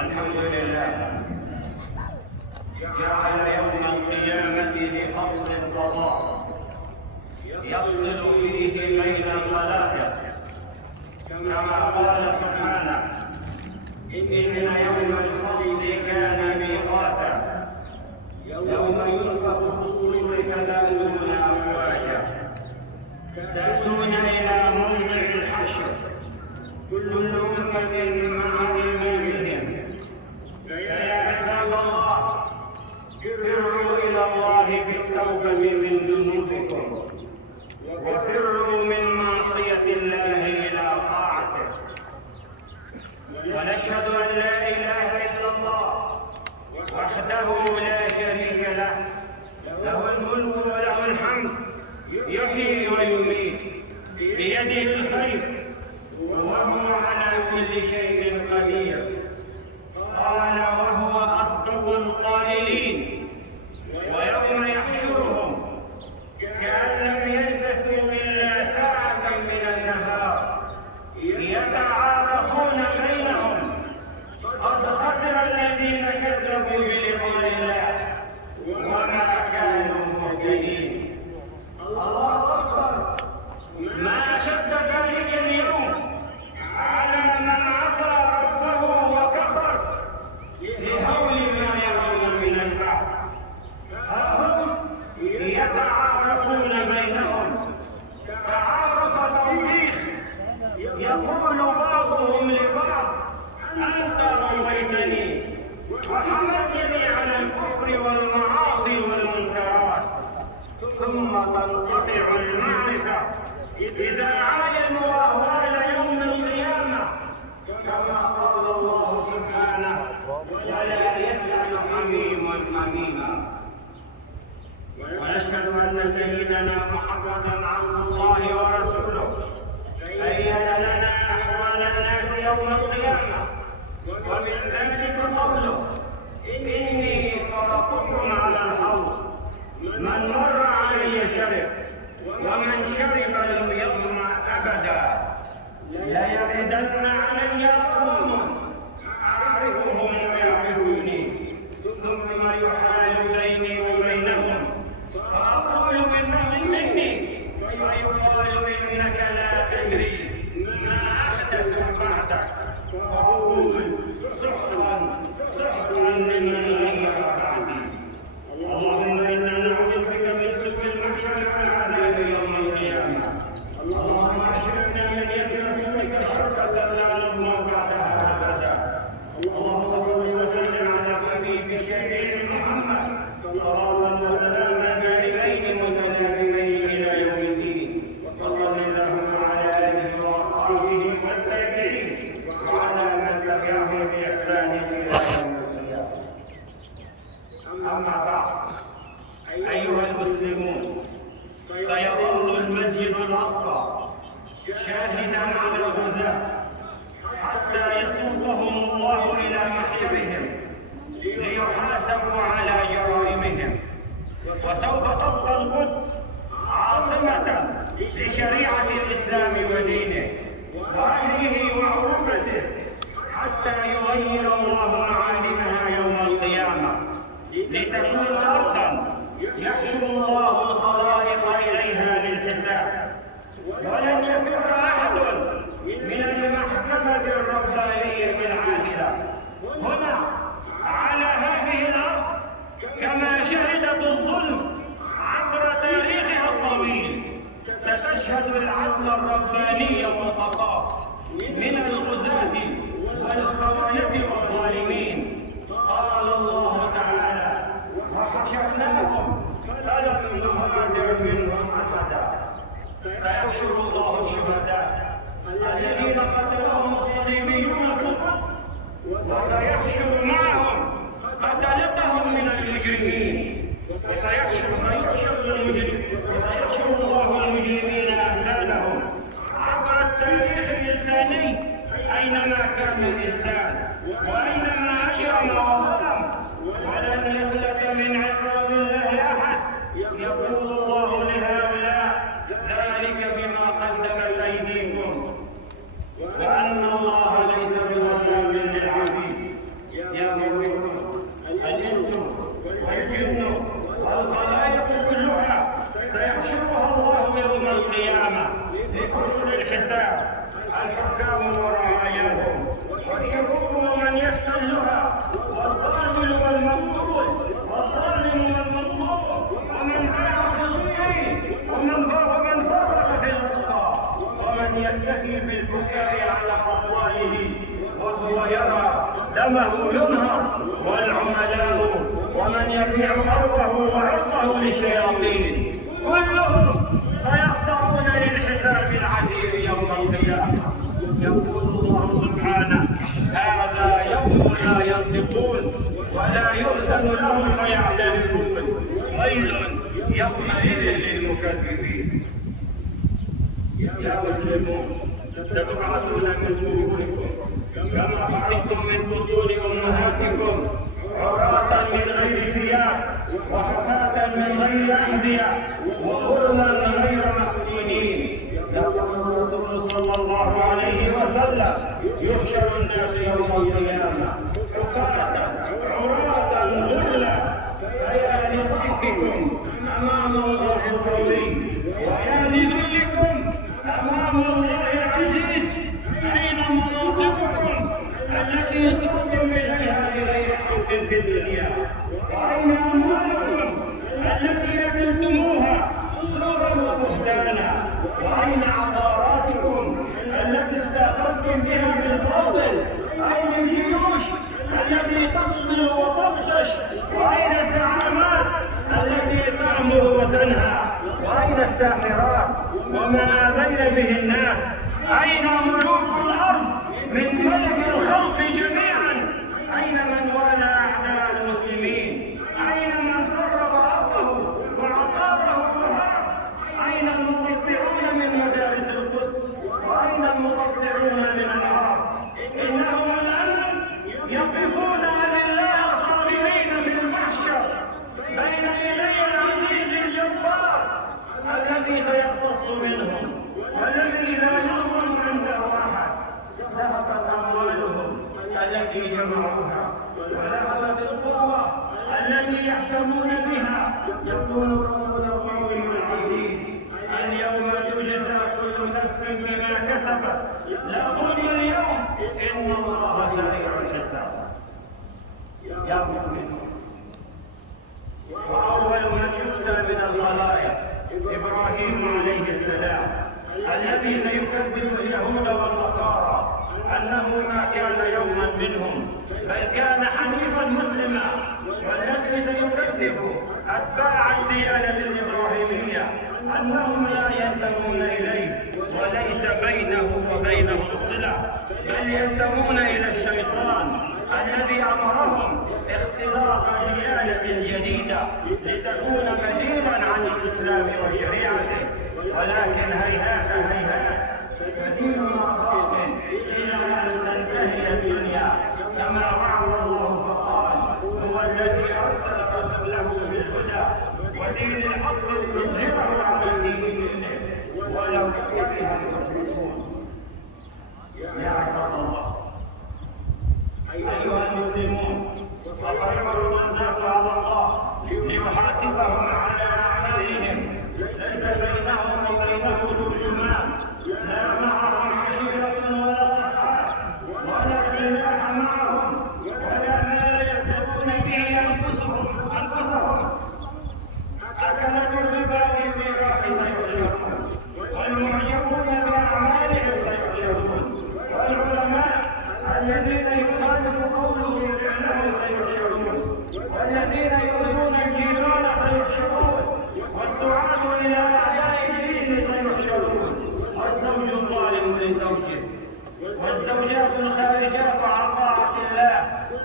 الحمد لله جعل يوم القيامة لفصل القضاء يفصل فيه بين الخلائق، كما قال سبحانه: إن يوم الفصل كان ميقاتا يوم ينفخ في الصور فتأتون أفواجا تأتون إلى موضع الحشر كل أمة مع إمامهم فيا عباد الله فروا إلى الله بالتوبة من ذنوبكم وفروا من معصية الله إلى طاعته، ونشهد أن لا إله إلا الله وحده لا شريك له، له الملك وله الحمد، يحيي ويميت، بيده الخير وهو على كل شيء قدير. قال وهو أصدق القائلين: ويوم يحشرهم كأن لم يلبثوا إلا ساعة من النهار يتعارفون بينهم قد خسر الذين كذبوا بلقاء الله وما كانوا مهتدين. الله أكبر! ما أشد ذلك اليوم على من عصى ربه وكفر لهول ما يرون من البعث. هم يتعارفون بينهم تعارف توبيخ، يقول بعضهم لبعض: أنت رضيتني وحملتني على الكفر والمعاصي والمنكرات، ثم تنقطع المعرفة إذا عاينوا أهوال يوم القيامة، كما قال الله سبحانه: ولا يسأل حميم حميما. ونشهد أن سيدنا محمدا عبد الله ورسوله بين لنا أحوال الناس يوم القيامة، ومن ذلك قوله: إني فرطكم على الحوض، من مر علي شرب، ومن شرب لم يظمأ أبدا. ليردن علي أقوام أعرفهم ويعرفوني، ثم يحال بيني وبينهم فأقول إنهم مني، فيقال إنك لا تدري ما أحدث بعدك، فأقول سحقا سحقا لمن غير بعدي. اللهم إنا نعوذ بك من سوء المحشر والعذاب يوم القيامة. اللهم أشركنا من يد رسولك شربة لا نظمأ بعدها أبدا. اللهم صل وسلم على حبيب الشهيد محمد صلوات وسلاما دائمين متلازمين إلى يوم الدين، وصل اللهم على آله وأصحابه والتابعين وعلى من تبعهم بإحسان إلى يوم القيامة. أما بعد، أيها المسلمون، سيظل المسجد الأقصى شاهدا على الغزاة حتى يسوقهم الله إلى محشرهم ليحاسبوا على جرائمهم، وسوف تبقى القدس عاصمة لشريعة الإسلام ودينه وأهله وعروبته حتى يغير الله معالمها يوم القيامة لتكون أرضا يحشر الله الخلائق إليها للحساب. ولن يفر أحد من المحكمة الربانية العادلة هنا على هذه الأرض، كما شهدت الظلم عبر تاريخها الطويل، ستشهد العدل الرباني والقصاص من الغزاة والخونة والظالمين. قال الله تعالى: وحشرناهم فلم نغادر منهم أحدا. سيحشر الله الشهداء الذين قتلهم الصليبيون في القدس، وسيحشر معهم قتلتهم من المجرمين، وسيحشر الله المجرمين أمثالهم عبر التاريخ الإنساني أينما كان الإنسان وأينما أجرم وظلم، ولن يفلت من عقاب الله أحد. يقول الله لهؤلاء: ذلك بما قدمت أيديكم وأن الله ليس بظلام للعبيد. والشعوب ومن يحتلها، والقاتل والمقتول، والظالم والمظلوم، ومن باع فلسطين، ومن فرق في الأقصى، ومن يكتفي بالبكاء على أطفاله وهو يرى دمه ينهر، والعملاء، ومن يبيع أرضه وعرضه للشياطين، كلهم سيخضعون للحساب العسير يوم القيامة. يقول الله سبحانه: هذا يوم لا ينطقون ولا يؤذن لهم فيعتذرون، ويل يومئذ للمكذبين. يا مسلمون، ستبعثون من قبوركم كما بعثتم من بطون امهاتكم، عراة من غير ثياب، وحفاة من غير احذية، وغرلا غير مختونين. يقول الرسول صلى الله عليه وسلم: يحشر الناس يوم القيامة حفاة عراة غرلا، فيا لضحككم امام الله القوي، ويا لذلكم امام الله العزيز. اين مناصبكم التي صرتم اليها بغير حق في الدنيا؟ واين اموالكم التي اكلتموها زورا وبهتانا؟ واين عقاراتكم التي استاثرتم بها بالباطل؟ اين الجيوش التي تقتل وتبطش؟ واين الزعامات التي تامر وتنهى؟ واين الساحرات وما امين به الناس؟ اين ملوك الارض من ملك الخلق جميعا؟ اين من والى اعداء المسلمين؟ اين من سرب ارضه وعقاره وهاب؟ اين المطبعون من مدارس القدس؟ واين المطبعون من العرب؟ انهم الان يقفون اذلاء صابرين في المحشر بين يدي العزيز الجبار الذي سيقتص منهم، والذي لا يظلم عنده احد. ذهبت اموالهم التي جمعوها، وذهبت القوه التي يحكمون بها. يقول ربنا القوي العزيز: اليوم تجزى كل نفس بما كسبت، لا ظلم اليوم، ان الله سريع الحساب. يا مؤمنون، واول من يكسى من الخلائق ابراهيم عليه السلام، الذي سيكذب اليهود والنصارى انه ما كان يوما منهم، بل كان حنيفا مسلما، والذي سيكذب اتباع الديانه الابراهيميه انهم لا ينتمون اليه، وليس بينه وبينهم صله، بل ينتمون الى الشيطان الذي امرهم اختلاق ديانه جديده لتكون بديلا عن الاسلام وشريعته. ولكن هيهات هيهات، كثيرنا باق الى ان تنتهي الدنيا كما وعد الله فقال: هو الذي ارسل رسوله بالهدى ودين الحق ليظهره على الدين كله ولو كره المشركون. يا عباد الله، ايها المسلمون، فسيعرض الناس على الله ليحاسبهم على اعمالهم، ليس بينهم وبينه ترجمان، لا معهم عشيرة ولا اصحاب ولا سلاح معهم ولا مال يكتبون به انفسهم. اكلة الربا بالميراث سيحشرون، والمعجبون باعمالهم سيحشرون، والعلماء الذين يخالف قولهم فعلهم سيحشرون، والذين يؤذون الجيران سيحشرون، والسعاة الى اعداء الدين سيحشرون، والزوج الظالم لزوجه، والزوجات الخارجات عن طاعة الله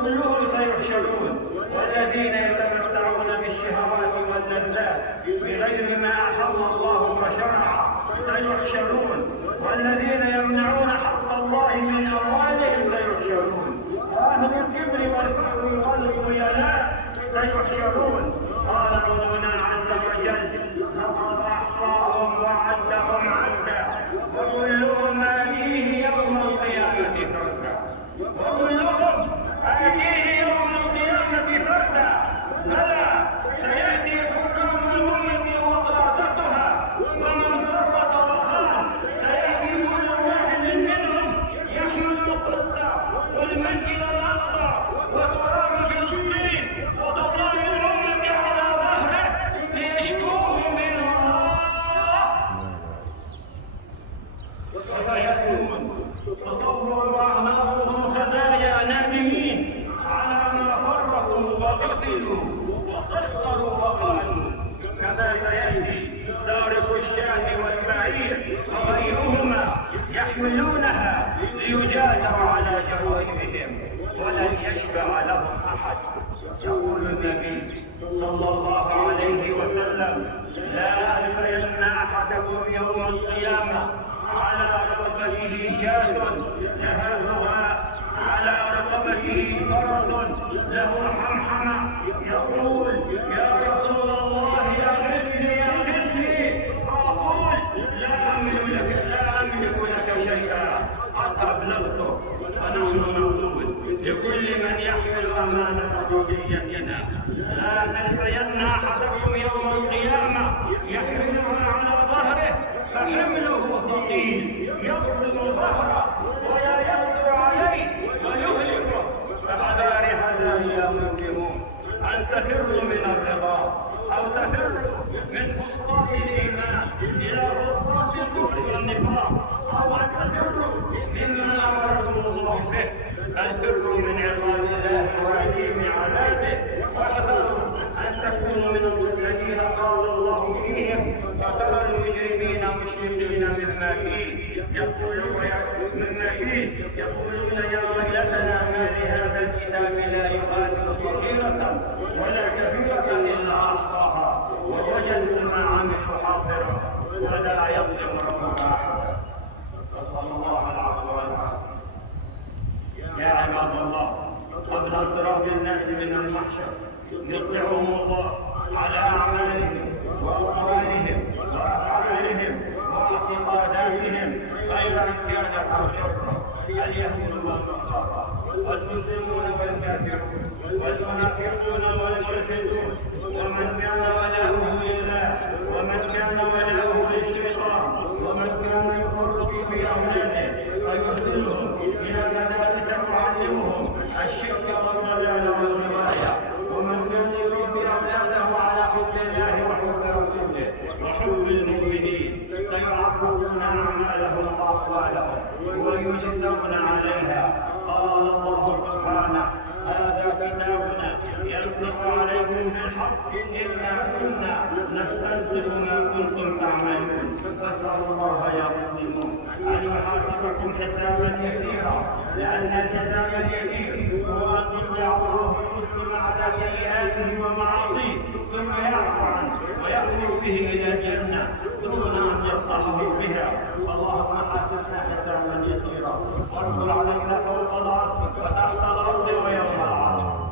كلهم سيحشرون، والذين يتمتعون بالشهوات واللذات بغير ما أحل الله وشرع سيحشرون، والذين يمنعون حق الله من أموالهم سيحشرون، وأهل الكبر والفقر والخيلاء سيحشرون. قال ربنا عز وجل: لقد أحصاهم وعدهم عدا، وكلهم آتيه يوم القيامة فردا. وكلهم آتيه يوم القيامة فردا. بلى، سيأتي حكام الأمة وقادتها ومن فرط وخان، سيأتي كل واحد منهم يحمل القدس المسجد الأقصى وتراب فلسطين وتطلع الأمة على ظهره ليشكوه من الله. وسيأتون تطور أعناقهم خزايا نادمين على ما فرطوا وقتلوا وخسروا وقالوا. كما سيأتي سارق الشاة والبعير وغيرهما يحملونها ليجازوا على جرائمهم ولن يشبع لهم أحد. يقول النبي صلى الله عليه وسلم: لا ألفين أحدكم يوم القيامة على رقبته شاة لهذها، على رقبته فرس له حمحمة، يقول: يا رسول الله أغثني أغثني، فأقول: لا أملك لك شيئا قد أبلغته. ونحن نقول لكل من يحمل أمانة ربوبيتنا: لا تلفين أحدكم يوم القيامة يحملها على ظهره فحمله ثقيل يقسم ظهره ولا يقدر عليه ويهلكه. فحذار هذا يا مسلمون أن تفروا من الرضا أو تفروا من فسطاط الإيمان إلى فسطاط الكفر والنفاق، أو أن تفروا مما أمركم الله به، بل فروا من عقاب الله وعليم عذابه. واحذروا أن تكونوا من الذين قال الله فيهم: فترى المجرمين مشفقين مما فيه يقولون يا ويلتنا ما لهذا الكتاب لا يغادر صغيرة ولا كبيرة إلا أحصاها ووجدوا ما عملوا حاضرا ولا يظلم ربك أحدا. نسأل الله العفو والعافية. يا عباد الله، قبل انصراف الناس من المحشر يطلعهم الله على أعمالهم وأقوالهم وأفعالهم واعتقاداتهم خيرا كانت أو شرا. اليهود والنصارى والمسلمون والكافرون والمنافقون والملحدون، ومن كان ولاؤه لله ومن كان ولاؤه للشيطان ومن كان يفرط في أولاده فيرسلهم إلى مدارس تعلمهم الشرك والضلال والرواية، ومن كان يربي أولاده على حب الله وحب رسوله وحب المؤمنين سيعرفون أعمالهم وأقوالهم ويجزون عليها. قال الله سبحانه: هذا كتابنا ينطق عليكم بالحق إنا كنا نستنسخ ما كنتم تعملون. فاسألوا الله يا مسلمون أن يحاسبكم حسابا يسيرا، لأن الحساب اليسير هو أن يطلع الله المسلم على سيئاته ومعاصيه ثم يعفو عنه ويأمر به إلى الجنة دون أن يفضحه بها. اللهم حاسبنا حسابا يسيرا واصبر علينا فوق الأرض وتحت الأرض ويوم العرض.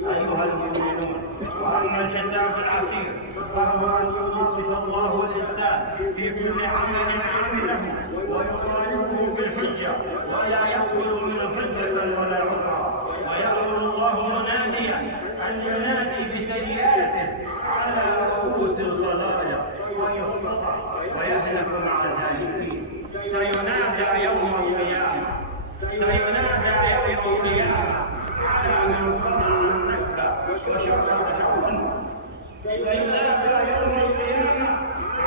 أيها المؤمنون، وأما الحساب العسير فهو أن ينظف الله الإنسان في كل عمل عمله ويطالبه بالحجة ولا يقبل منه حجة ولا عذرا، ويأمر الله مناديا أن ينادي بسيئاته على رؤوس الخلايا ويفضح ويهلك مع الهالكين. سينادى يوم القيامة على من صنع النكبة وشق شعبه. سينادى يوم القيامة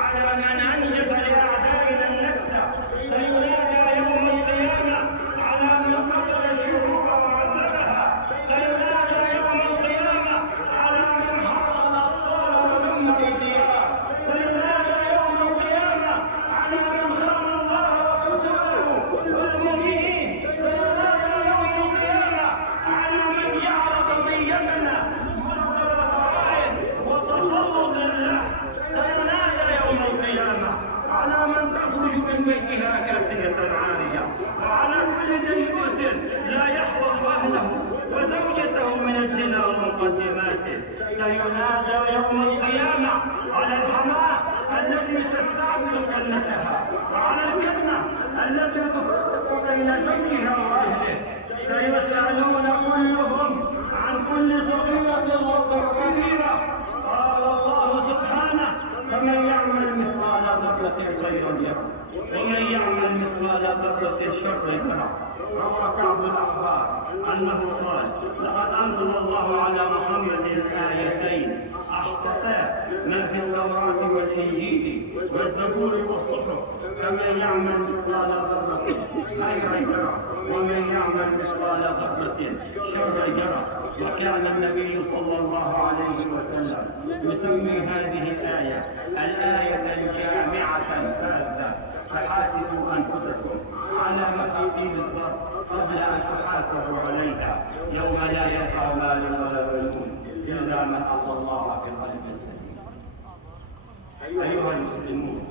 على من أنجز لأعدائنا النكسة. سينادى يوم القيامة على من قتل الشعوب وعذبها. سينادى يوم القيامة على من حرق الأطفال ودمر الديار. سينادى يوم القيامة على من خان الله ورسوله والمؤمنين. سينادى يوم القيامة على من جعل قضيتنا مصدر طاعن وتسلط الله. سينادى يوم القيامة على من تخرج من بيتها كاسية عارية، وعلى كل دنيوث لا يحفظ أهله وزوجته من الزنا ومقدماته. سينادى يوم القيامة على الحماة التي تستعمل كنتها، وعلى الكنة التي تفرق بين زوجها وأهله. سيسألون كلهم عن كل صغيرة وكبيرة. قال الله سبحانه: فمن يعمل مثقال ذرة خيرا يره ومن يعمل مثقال ذرة شرا يره. روى كعب الأحبار أنه قال: لقد أنزل الله على محمد آيتين أحستا ما في التوراة والإنجيل والزبور والصحف، فمن يعمل مثقال ذرة خيرا يره ومن يعمل مثقال ذرة شرا يره. وكان النبي صلى الله عليه وسلم يسمي هذه الآية الآية الجامعة الفاذة: فحاسبوا أنفسكم على مثاقيل الذر قبل أن تحاسبوا عليها يوم لا ينفع مال ولا بنون إلا من أتى الله بقلب سليم. أيها المسلمون،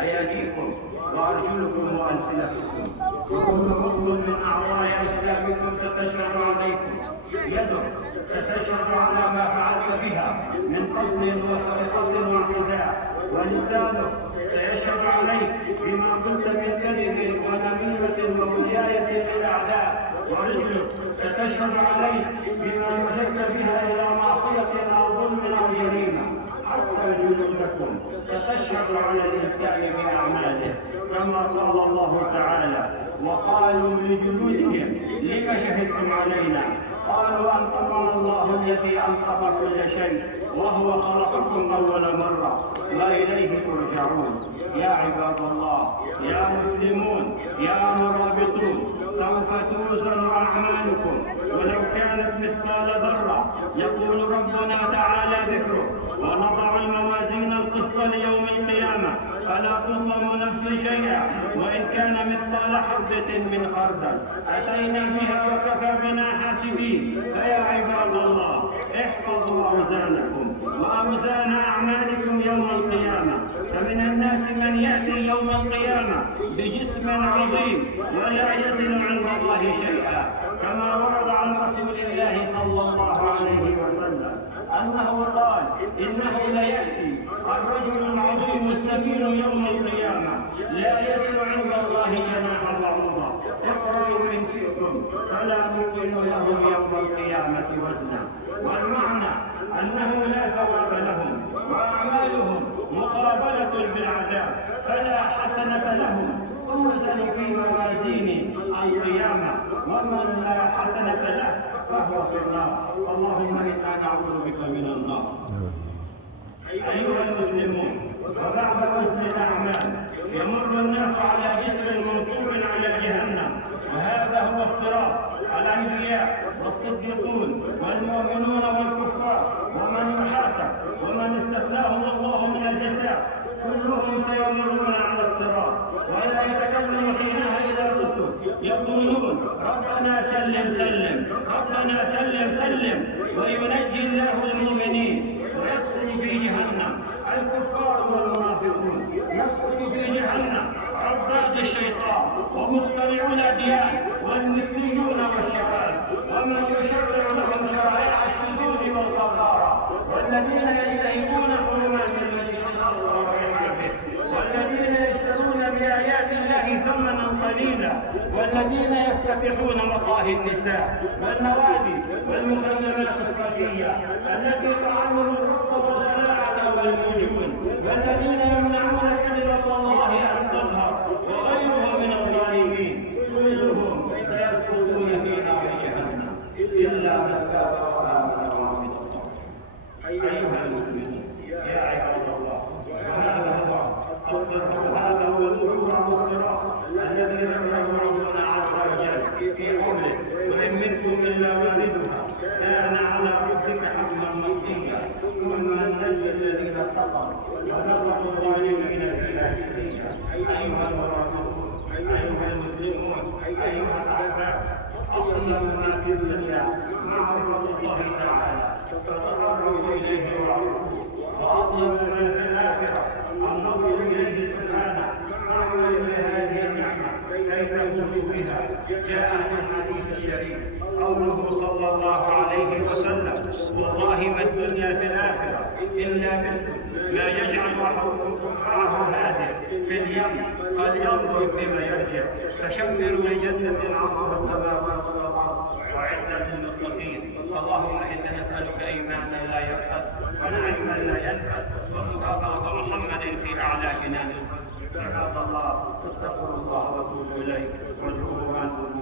أيديكم وأرجلكم وألسنتكم وكل عضو من أعضاء أجسامكم ستشهد عليكم. يدك ستشهد على ما فعلت بها من قتل وسرقة واعتداء، ولسانك سيشهد عليك بما قلت من كذب ونميمة ووشاية للأعداء، ورجلك ستشهد عليك بما مهدت بها إلى معصية أو ظلم أو جريمة، حتى جلودكم ستشهد على الإنسان بأعماله، كما قال الله تعالى: وقالوا لجلودهم لم شهدتم علينا؟ قالوا أنطقنا الله الذي أنطق كل شيء وهو خلقكم أول مرة وإليه ترجعون. يا عباد الله، يا مسلمون، يا مرابطون، سوف توزن أعمالكم ولو كانت مثقال ذرة. يقول ربنا تعالى ذكره: ونضع الموازين القسط ليوم القيامة فلا تظلم نفس شيئا وإن كان مثقال حبة من خردل أتينا بها وكفى بنا حاسبين. فيا عباد الله، احفظوا أوزانكم وأوزان أعمالكم يوم القيامة، فمن الناس من يأتي يوم القيامة بجسم عظيم ولا يزن عند الله شيئا، كما ورد عن رسول الله صلى الله عليه وسلم أنه قال: إنه ليأتي الرجل العظيم السمين يوم القيامة لا يزن عند الله جناح بعوضة. اقرأوا إن شئتم فلا نوقن لهم يوم القيامة وزنا. والمعنى أنه لا ثواب لهم وأعمالهم مقابلة بالعذاب، فلا حسنة لهم توزن في موازين القيامة، ومن لا حسنة له فهو في النار. اللهم إنا نعوذ بك من النار. أيها المسلمون، وبعد وزن الأعمال يمر الناس على جسر منصوب على جهنم، وهذا هو الصراط. الأنبياء والصديقون والمؤمنون والكفار ومن يحاسب ومن استثناهم الله من الجزاء كلهم سيمرون على الصراط، ولا يتكلم حينها إلا الرسل يقولون: ربنا سلم سلم، ربنا سلم سلم، وينجي الله المؤمنين ويسقط في جهنم الكفار والمنافقون، يسقط في جهنم عباد الشيطان ومخترعو الأديان والمثليون والشباب ومن يشرع لهم شرائع الشذوذ والقذارة، والذين يجتهدون حرمات المسجد الأقصى وحرمته، والذين يشترون بآيات الله ثمنا قليلا، والذين يفتتحون مقاهي النساء والنوادي والمخيمات الصيفية التي تعلم الرقص والخلاعة والمجون، والذين يمنعون كلمة الله أن تظهر وغيرهم من الظالمين، كلهم سيسقطون في نار جهنم إلا من تاب وآمن وعمل صالحا. أيها المؤمنون، يا عباد الله، وهذا هو الصراط، وهذا هو الموضوع الصراط الذي ذكره ربنا عز وجل في قوله: وإن منكم إلا واردها كان على ربك حتما مقضيا ثم ننجي الذين اتقوا ونذر الظالمين فيها جثيا. أيها المراقبون، أيها المسلمون، أيها الأحباب، أطيب ما في الدنيا معرفة الله تعالى فتقرب إليه وعرفه، وأطيب ما في الآخرة النظر إليه سبحانه. فاعمل بهذه النعمة كيف تفوز بها. جاء في الحديث الشريف قوله صلى الله عليه وسلم: والله ما الدنيا في الآخرة إلا مثل ما يجعل أحدكم إصبعه هذه في اليم فلينظر بما يرجع. فشمروا لجنة عرضها السماوات والأرض وأعدت للمتقين. اللهم إنا نسألك إيمانا لا يرتد ونعيما لا ينفد ومرافقة محمد في أعلى جنان الخلد. عباد الله استغفروا الله واتوبوا اليه وادعوه انتم